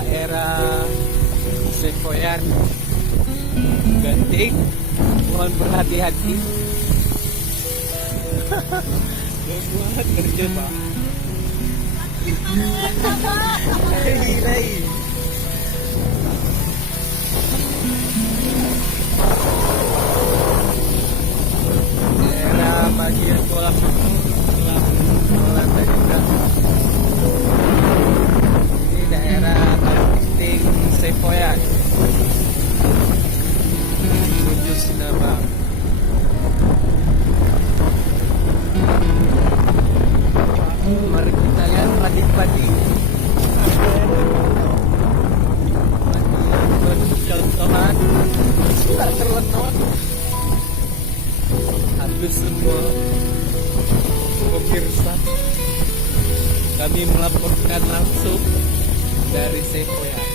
daerah Sepoyan Genting, mohon berhati-hati. Buat kerja pak. Gila. Daerah bagian kolam lantai juga. Ini daerah Genting Sepoyan menuju Sinabang. Mari kita lihat padi-padi. Contohan tak terlenot. Habis semua pemirsa, kami melaporkan langsung dari Sepoyan.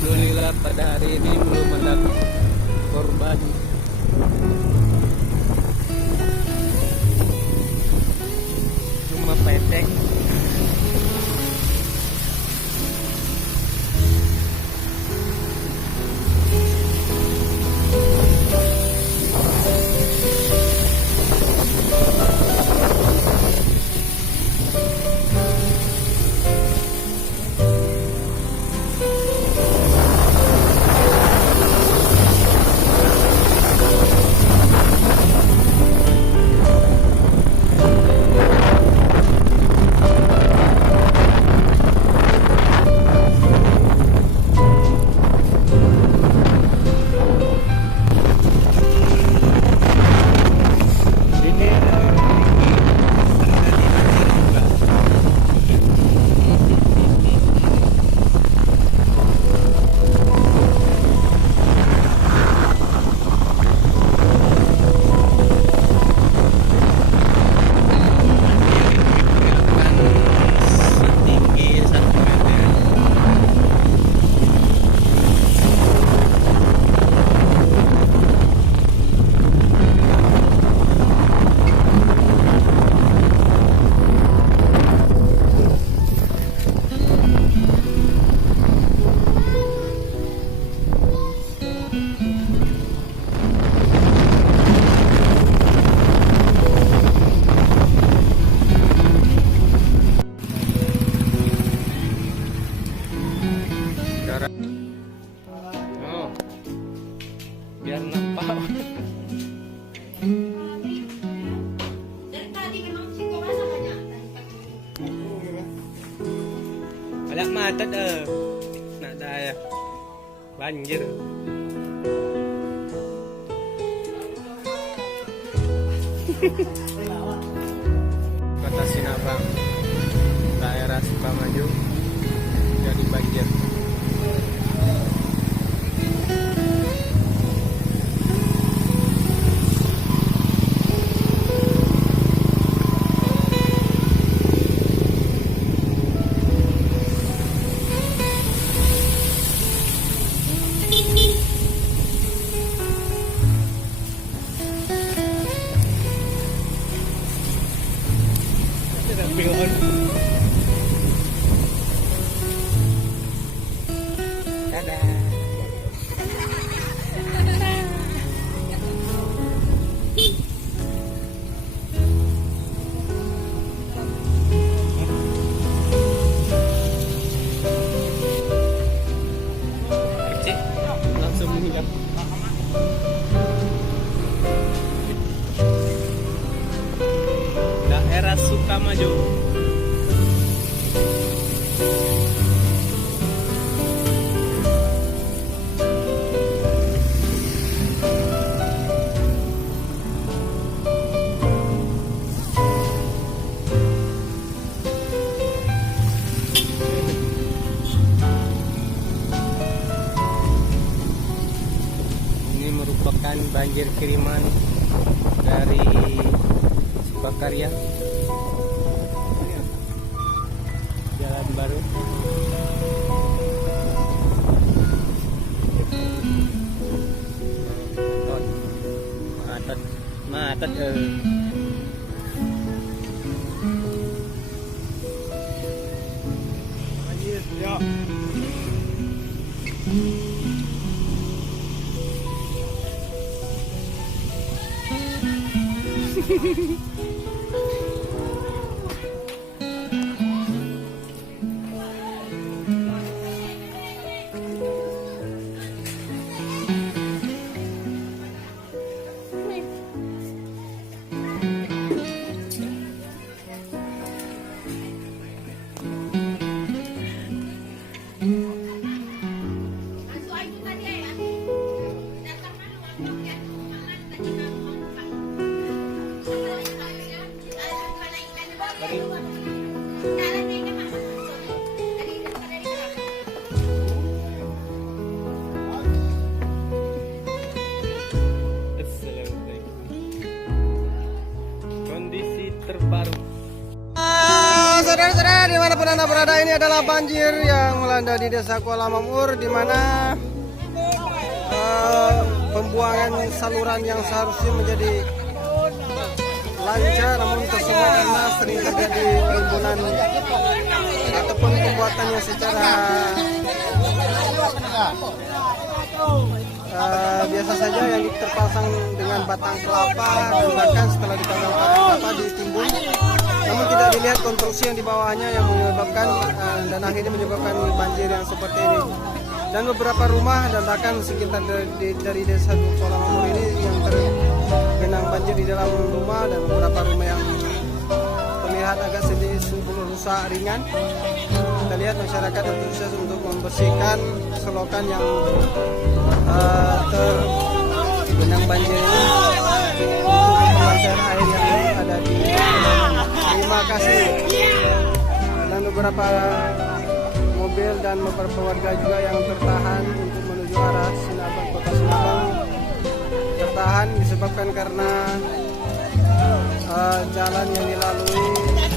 Alhamdulillah pada hari ini belum ada korban. Cuma petek. Oh, biar nampak. Dari tadi memang situ rasanya. Ada mata dah. Nak daya. Banjir. Kota Sinabang, daerah Sukamaju jadi banjir. Dadah. Cik, langsung menghilap. Daerah Sukamaju. banjir kiriman dari Sukakarya, jalan baru. Matat banjir ya. Kondisi terbaru. Saudara-saudara, dimanapun Anda berada, ini adalah banjir yang melanda di Desa Kuala Mamur, di mana pembuangan saluran yang seharusnya menjadi lancar namun tersengat karena sering terjadi timbunan ataupun pembuatannya secara biasa saja yang terpasang dengan batang kelapa, dan bahkan setelah dipasang batang kelapa ditimbun, namun tidak dilihat konstruksi yang di bawahnya yang menyebabkan dan akhirnya menyebabkan banjir yang seperti ini. Dan beberapa rumah dan bahkan sekitar dari Desa Kuala Mamur ini yang tergenang banjir di dalam rumah, dan beberapa rumah yang terlihat agak sedikit rusak ringan. Kita lihat masyarakat berusaha untuk membersihkan selokan yang tergenang banjir ini untuk mengeluarkan air yang ada di dalam. Terima kasih. Dan beberapa mobil dan beberapa warga juga yang tertahan untuk menuju arah Sinabang, kota Sinabang, tertahan disebabkan karena jalan yang dilalui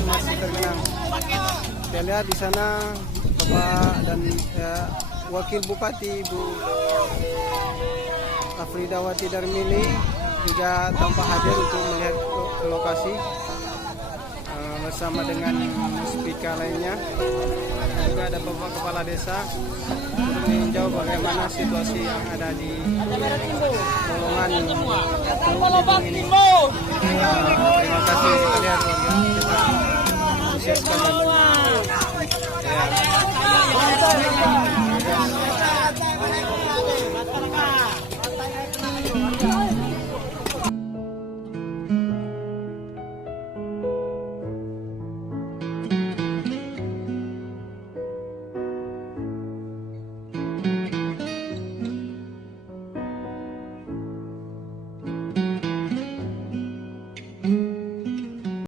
masih tergenang. Kita lihat di sana Bapak dan Wakil Bupati Ibu Afridawati Darmili juga tampak hadir untuk melihat ke lokasi bersama dengan muspika lainnya. Juga ada Bapak Kepala Desa untuk meninjau bagaimana situasi yang ada di golongan ini. Terima kasih sekali warga. Kita siap sekali. Ya.